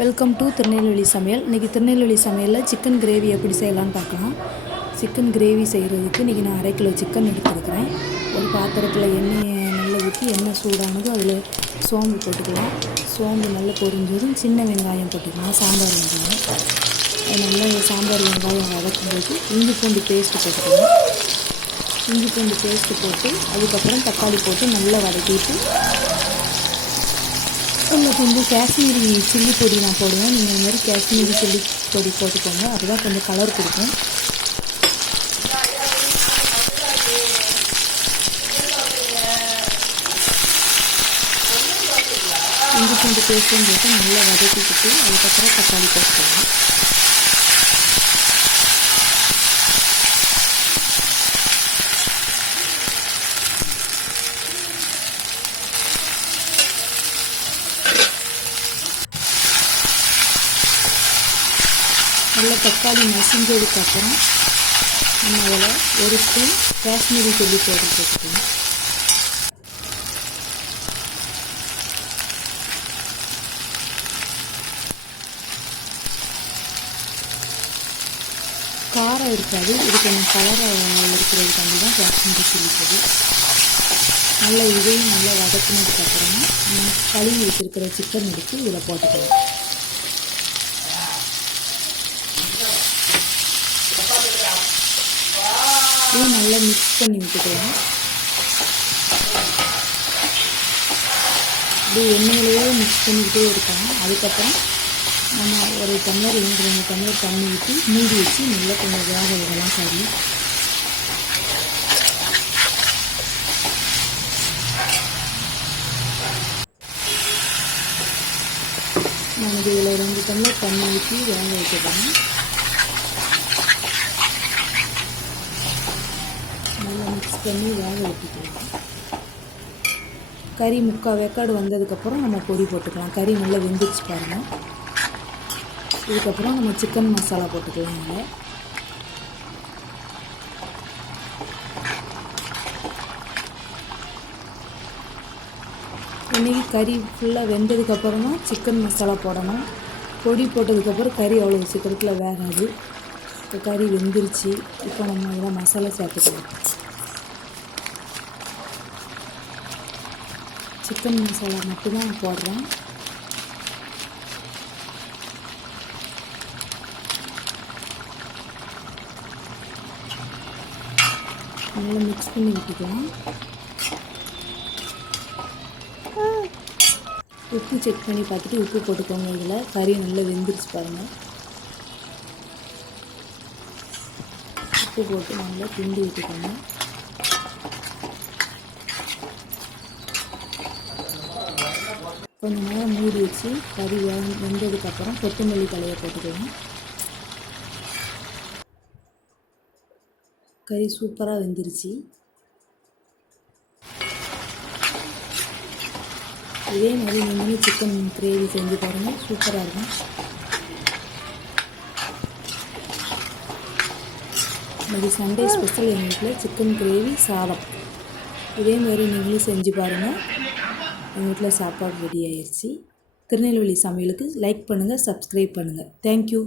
Welcome to Tirunelveli சமையல். இன்றைக்கி திருநெல்வேலி சமையலில் சிக்கன் கிரேவி எப்படி செய்யலான்னு பார்க்கலாம். சிக்கன் கிரேவி செய்கிறதுக்கு இன்றைக்கி நான் 1/2 கிலோ சிக்கன் எடுத்துருக்கிறேன். ஒரு பாத்திரத்தில் எண்ணெயை நல்லா ஊற்றி எண்ணெய் சூடானதும் அதில் சோம்பு போட்டுக்கலாம். சோம்பு நல்லா பொரிஞ்சதும் சின்ன வெங்காயம் போட்டுக்கலாம், சாம்பார் வெங்காயம். நல்லா சாம்பார் வெங்காயம் வதக்கும்போது இஞ்சி பூண்டு பேஸ்ட்டு போட்டுக்கலாம். இஞ்சி பூண்டு பேஸ்ட்டு போட்டு அதுக்கப்புறம் தக்காளி போட்டு நல்லா வதக்கிட்டு உங்களுக்கு வந்து காஷ்மீரி சில்லி பொடி நான் போடுவேன். நீங்கள் இந்த மாதிரி காஷ்மீரி சில்லி பொடி போட்டுக்கோங்க, அதுதான் கொஞ்சம் கலர் கொடுக்கும். இஞ்சி பூண்டு பேஸ்ட்டும் போட்டு நல்லா வதக்கிக்கிட்டு அதுக்கப்புறம் தக்காளி போட்டுக்கலாம். நல்லா தக்காளி மசிஞ்சதுக்கப்புறம் நம்ம அதில் ஒரு ஸ்பூன் காஷ்மீரி சில்லி பவுடர் போட்டுக்கலாம். காரம் இருக்காது, இது கொஞ்சம் கலராக இருக்கிறதுக்காண்டி தான் காஷ்மீரி சில்லி பொடி. நல்லா இதையும் நல்லா வதக்கினதுக்கப்புறமா நம்ம கழுவி வச்சுருக்கிற சிக்கன் எடுத்து இதில் போட்டுக்கலாம். இதையும் நல்லா மிக்ஸ் பண்ணி விட்டுக்கலாம். இப்படி எண்ணெயிலேயே மிக்ஸ் பண்ணிக்கிட்டே இருக்கலாம். அதுக்கப்புறம் நம்ம ஒரு டம்ளர் 2 டம்ளர் தண்ணி ஊற்றி மூடி வச்சு நல்லா கொஞ்சம் வேக விடலாம். சரி, நமக்கு இதில் 2 டம்ளர் தண்ணி ஊற்றி வேக வைக்கலாம். நல்லா மிக்ஸ் பண்ணி வேக வைக்கலாம். கறி 3/4 வேக்காடு வந்ததுக்கப்புறம் நம்ம பொடி போட்டுக்கலாம். கறி நல்லா வெந்துச்சு பாருங்கள். இதுக்கப்புறம் நம்ம சிக்கன் மசாலா போட்டுக்கலாம். இதில் இன்றைக்கி கறி ஃபுல்லாக வெந்ததுக்கப்புறம் தான் சிக்கன் மசாலா போடணும். பொடி போட்டதுக்கப்புறம் கறி அவ்வளோ சீக்கிரத்தில் வேகாது. இப்போ கறி வெந்துருச்சு. இப்போ நம்ம இதில் மசாலா சேர்த்துக்கலாம். சிக்கன் மசாலா மட்டும்தான் போடுறேன். நல்லா மிக்ஸ் பண்ணி விட்டுக்கலாம். உப்பு செக் பண்ணி பார்த்துட்டு உப்பு போட்டுக்கோங்க. இதில் கறி நல்லா வெந்துருச்சு பாருங்கள். உப்பு போட்டு நல்லா கிண்டி விட்டுக்கோங்க. கொஞ்சம் நேரம் மூடி வச்சு கறி வெந்ததுக்கப்புறம் கொத்தமல்லி தழையை போட்டுக்கலாம். கறி சூப்பராக வெந்துருச்சு. இதே மாதிரி நீங்களும் சிக்கன் கிரேவி செஞ்சு பாருங்கள், சூப்பராக இருக்கும். இது சண்டே ஸ்பெஷல் எங்கள் வீட்டில் சிக்கன் கிரேவி சாதம். இதே மாதிரி நீங்களும் செஞ்சு பாருங்கள். எங்கள் வீட்டில் சாப்பாடு ரெடி ஆயிடுச்சு. திருநெல்வேலி சமையலுக்கு லைக் பண்ணுங்கள், சப்ஸ்கிரைப் பண்ணுங்கள். தேங்க்யூ.